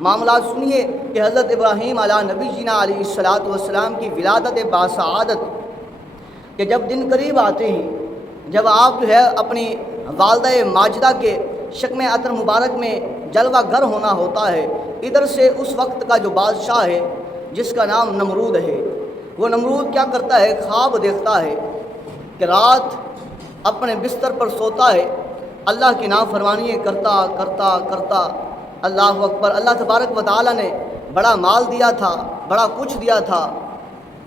معاملات سنیے کہ حضرت ابراہیم علیہ نبی جینا علیہ الصلاۃ والسلام کی ولادت باسعادت کہ جب دن قریب آتے ہیں، جب آپ جو ہے اپنی والدہ ماجدہ کے شکم عطر مبارک میں جلوہ گر ہونا ہوتا ہے، ادھر سے اس وقت کا جو بادشاہ ہے جس کا نام نمرود ہے، وہ نمرود کیا کرتا ہے، خواب دیکھتا ہے کہ رات اپنے بستر پر سوتا ہے، اللہ کی نافرمانی کرتا کرتا کرتا، اللہ اکبر، اللہ تبارک و تعالیٰ نے بڑا مال دیا تھا، بڑا کچھ دیا تھا،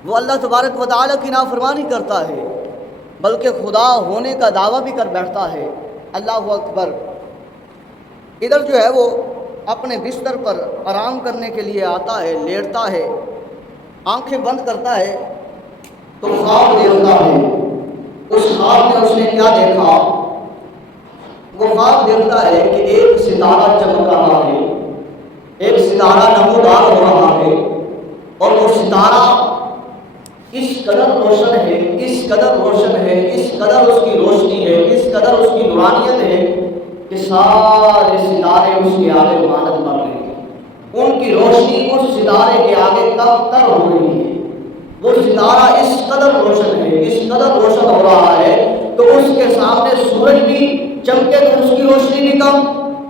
وہ اللہ تبارک و تعالیٰ کی نافرمانی کرتا ہے، بلکہ خدا ہونے کا دعویٰ بھی کر بیٹھتا ہے، اللہ اکبر۔ ادھر جو ہے وہ اپنے بستر پر آرام کرنے کے لیے آتا ہے، لیٹتا ہے، آنکھیں بند کرتا ہے تو خواب دیکھتا ہے۔ اس خواب میں اس نے کیا دیکھا؟ وہ خواب دیکھتا ہے کہ ایک ستارہ چمک رہا ہے، ایک ستارہ نمودار ہو رہا ہے، اور وہ ستارہ اس قدر روشن ہے، اس قدر روشن ہے، اس قدر اس کی روشنی ہے، اس قدر اس کی نورانیت ہے کہ سارے ستارے اس کے آگے مانت بن رہے ہیں، ان کی روشنی اس ستارے کے آگے کم تر ہو رہی ہے۔ وہ ستارہ اس قدر روشن ہے، اس قدر روشن ہو رہا ہے تو اس کے سامنے سورج بھی چمکے تو اس کی روشنی بھی کم،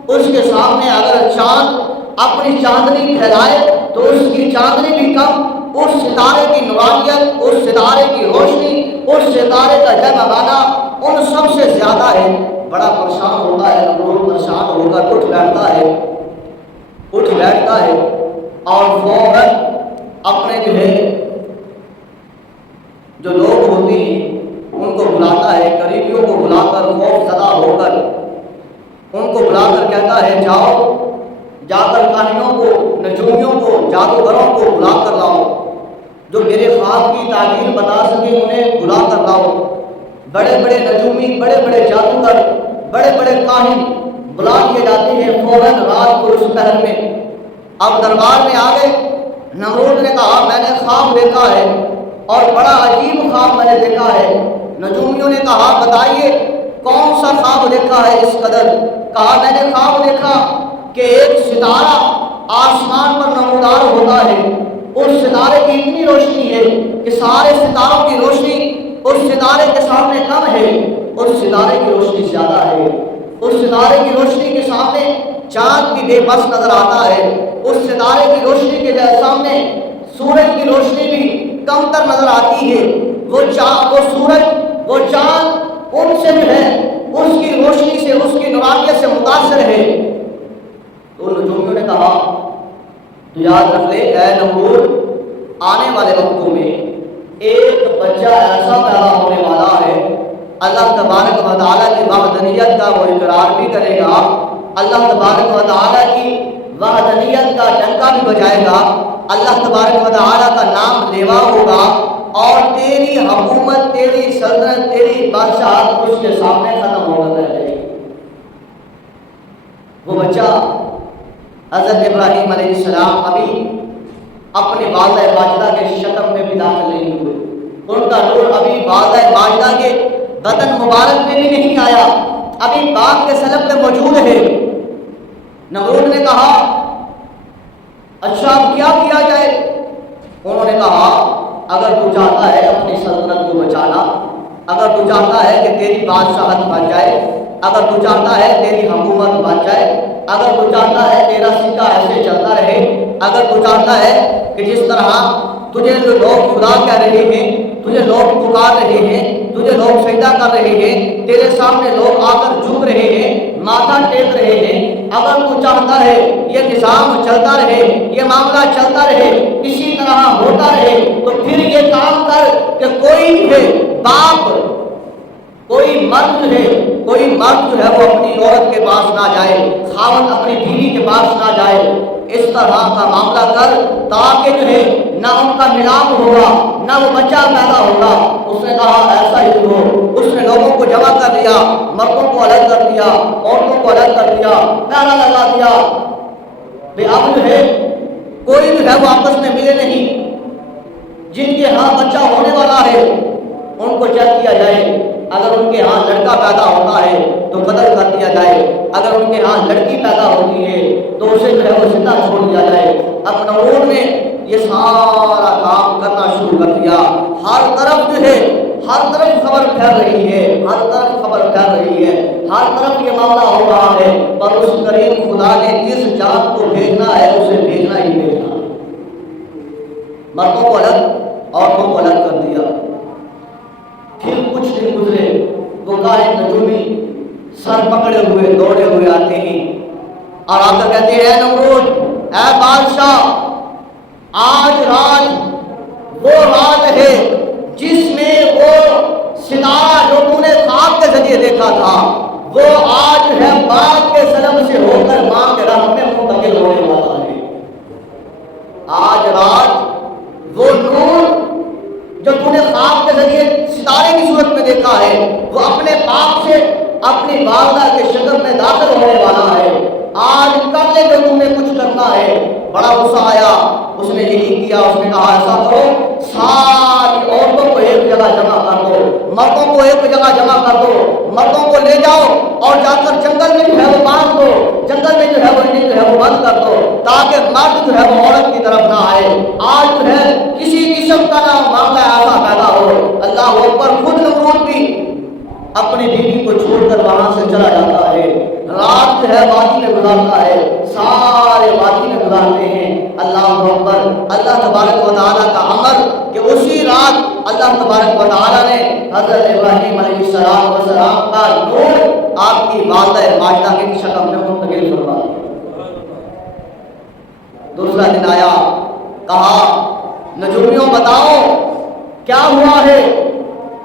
اس کے سامنے اگر چاند اپنی چاندنی پھیلائے تو اس کی چاندنی بھی کم، اس ستارے کی نورانیت، اس ستارے کی روشنی، اس ستارے کا جگمگانا ان سب سے زیادہ ہے۔ بڑا پریشان ہوتا ہے، نمرود پریشان ہو کر اٹھ بیٹھتا ہے اور فوراً اپنے جو ہے جو لوگ ہوتے ہیں ان کو بلاتا ہے، قریبیوں کو بلا کر خوف زدہ ہو کر ان کو بلا کر کہتا ہے جاؤ، جا کر کاہنوں کو، نجومیوں کو، جادوگروں کو بلا کر لاؤ، جو میرے خواب کی تعبیر بتا سکے انہیں بلا کر لاؤ۔ بڑے بڑے نجومی، بڑے بڑے جادوگر، بڑے بڑے کاہن بلا لیے جاتے ہیں فوراً رات کو اس پہر میں۔ اب دربار میں آ گئے، نمرود نے کہا میں نے خواب دیکھا ہے اور بڑا عجیب خواب میں نے دیکھا ہے۔ نجومیوں نے کہا بتائیے کون سا خواب دیکھا ہے اس قدر؟ کہا میں نے خواب دیکھا کہ ایک ستارہ آسمان پر نمودار ہوتا ہے، اس ستارے کی اتنی روشنی ہے کہ سارے ستاروں کی روشنی اس ستارے کے سامنے کم ہے، اس ستارے کی روشنی زیادہ ہے، اس ستارے کی روشنی کے سامنے چاند بھی بے بس نظر آتا ہے، اس ستارے کی روشنی کے سامنے سورج کی روشنی بھی کم تر نظر آتی ہے، وہ سورج، وہ چاند ان سے جو ہے اس کی روشنی سے، اس کی نورانیت سے متاثر ہے۔ تو نجومیوں نے کہا تو یاد رکھ لے اے نمرود، آنے والے وقتوں میں ایک بچہ ایسا پیدا ہونے والا ہے، اللہ تبارک و تعالیٰ کی وحدانیت کا وہ اقرار بھی کرے گا، اللہ تبارک و تعالیٰ کی وحدانیت کا ڈنکا بھی بجائے گا، اللہ تبارک و تعالیٰ کا نام لیوا ہوگا، اور تیری حکومت، تیری سلطنت، تیری بادشاہت اس کے سامنے ختم ہو کر رہ جائے گی۔ وہ بچہ حضرت ابراہیم علیہ السلام ابھی اپنی والدہ ماجدہ کے شکم میں بھی داخل نہیں ہوئے، ان کا نور ابھی والدہ ماجدہ کے بدن مبارک میں بھی نہیں آیا، ابھی باغ کے سلب میں موجود ہے۔ نمرود نے کہا اچھا اب کیا کیا جائے؟ انہوں نے کہا اگر تو چاہتا ہے اپنی سلطنت کو بچانا، اگر تو چاہتا ہے کہ تیری بادشاہت بن جائے، اگر تو چاہتا ہے تیری حکومت بن جائے، اگر تو چاہتا ہے تیرا سکہ ایسے چلتا رہے، اگر تو چاہتا ہے کہ جس طرح تجھے لوگ خدا کہہ رہے ہیں، تجھے لوگ پکار رہے ہیں، تجھے لوگ سجدہ کر رہے ہیں، تیرے سامنے لوگ آ کر جھک رہے ہیں، ماتھا ٹیک رہے ہیں، اگر تو چاہتا ہے یہ نظام چلتا رہے، یہ معاملہ چلتا رہے، اسی طرح ہوتا رہے، تو پھر یہ کام کر کہ کوئی ہے باپ، کوئی مرد ہے جو ہے وہ اپنی عورت کے پاس نہ جائے، خاوند اپنی بیوی کے پاس نہ جائے، اس طرح کا معاملہ کر تاکہ جو ہے نہ ان کا ملاپ ہوگا، نہ وہ بچہ پیدا ہوگا۔ اس نے کہا ایسا ہی ہو۔ اس نے لوگوں کو جمع کر لیا، مردوں کو الگ کر دیا، عورتوں کو الگ کر دیا، پہرا لگا دیا، اب جو ہے کوئی جو ہے وہ آپس میں ملے نہیں، جن کے ہاں بچہ ہونے والا ہے ان کو چیک کیا جائے، اگر ان کے ہاں لڑکا پیدا ہوتا ہے تو قتل کر دیا جائے، اگر ان کے ہاں لڑکی پیدا ہوتی ہے تو اسے جو ہے وہ زندہ چھوڑ دیا اب نمرود نے یہ سارا کام کرنا شروع کر دیا. ہر طرف جو ہے ہر طرف خبر پھیل رہی ہے، ہر طرف خبر پھیل رہی ہے، ہر طرف یہ معاملہ ہو رہا ہے. پر اس کریم خدا نے جس جان کو بھیجنا ہے اسے بھیجنا ہی بھیجنا. مردوں کو الگ عورتوں کو الگ کر دیا. پھر کچھ دن گزرے، وہ قائد نجومی سر پکڑے ہوئے دوڑے ہوئے آتے ہیں اور آ کر کہتے ہیں اے نمرود، اے بادشاہ، آج رات وہ رات ہے جس میں وہ ستارہ جو تو نے خواب کے ذریعے دیکھا تھا وہ آج ہے باپ کے سلم سے ہو کر ماں کے رحم میں منتقل ہونے والا ہے. آج رات وہ نور جو تو نے خواب کے ذریعے ستارے کی صورت میں دیکھا ہے وہ اپنے باپ سے اپنی والدہ کے شکل میں داخل ہونے والا ہے. آج کر لے جو تم نے کچھ کرنا ہے. بڑا غصہ آیا، اس نے یہی کیا. اس نے کہا ایسا کرو، ساری عورتوں کو ایک جگہ جمع کر دو، مردوں کو ایک جگہ جمع کر دو، مردوں کو لے جاؤ اور جا کر جنگل میں جو ہے وہ باندھ دو، جنگل میں جو ہے وہ انہیں جو ہے وہ بند کر دو تاکہ مرد جو ہے وہ عورت کی طرف نہ آئے. آج جو ہے کسی قسم کا نہ معاملہ ایسا پیدا ہو. اللہ اکبر. خود نمرود بھی اپنی بیوی کو چھوڑ کر وہاں سے چلا جاتا ہے. رات جو ہے وادی میں گزارتا ہے، سارے وادی میں گزارتے ہیں. اللہ اکبر. اللہ تبارک و تعالیٰ کا امر کہ اسی رات اللہ تبارک و تعالیٰ نے حضرت ابراہیم علیہ السلام کا نور آپ کی والدہ ماجدہ کی شکل میں منتقل فرما دیا. دوسرا دن آیا، کہا نجومیوں بتاؤ کیا ہوا ہے،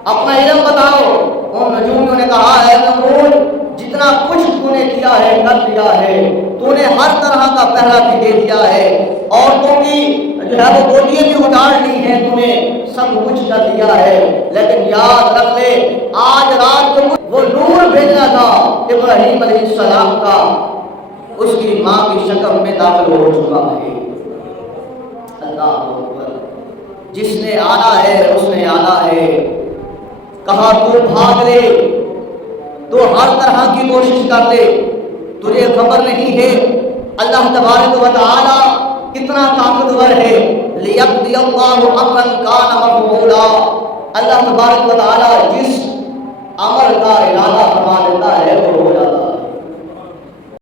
اپنا علم بتاؤ. ان نجومیوں نے کہا اے نمرود، جتنا کچھ تو نے کیا ہے کر دیا ہے، تو نے ہر طرح کا پہرا بھی دے دیا ہے، عورتوں کی جو ہے وہ گولیاں بھی اجاڑ لی ہیں، تو نے سب کچھ کر دیا ہے. لیکن یاد رکھ لے آج رات کو وہ نور بھیجنا تھا ابراہیم علیہ السلام کا، اس کی ماں کی شکل میں داخل ہو چکا ہے. اللہ اکبر. جس نے آنا ہے اس نے آنا ہے. کہا تو بھاگ لے، تو ہر طرح کی کوشش کر لے، تجھے خبر نہیں ہے اللہ تبارک و تعالی کتنا طاقتور ہے. لیقضی اللہ امرا کان مفعولا. اللہ تبارک و تعالی جس امر کا ارادہ فرما دیتا ہے وہ ہو جاتا ہے.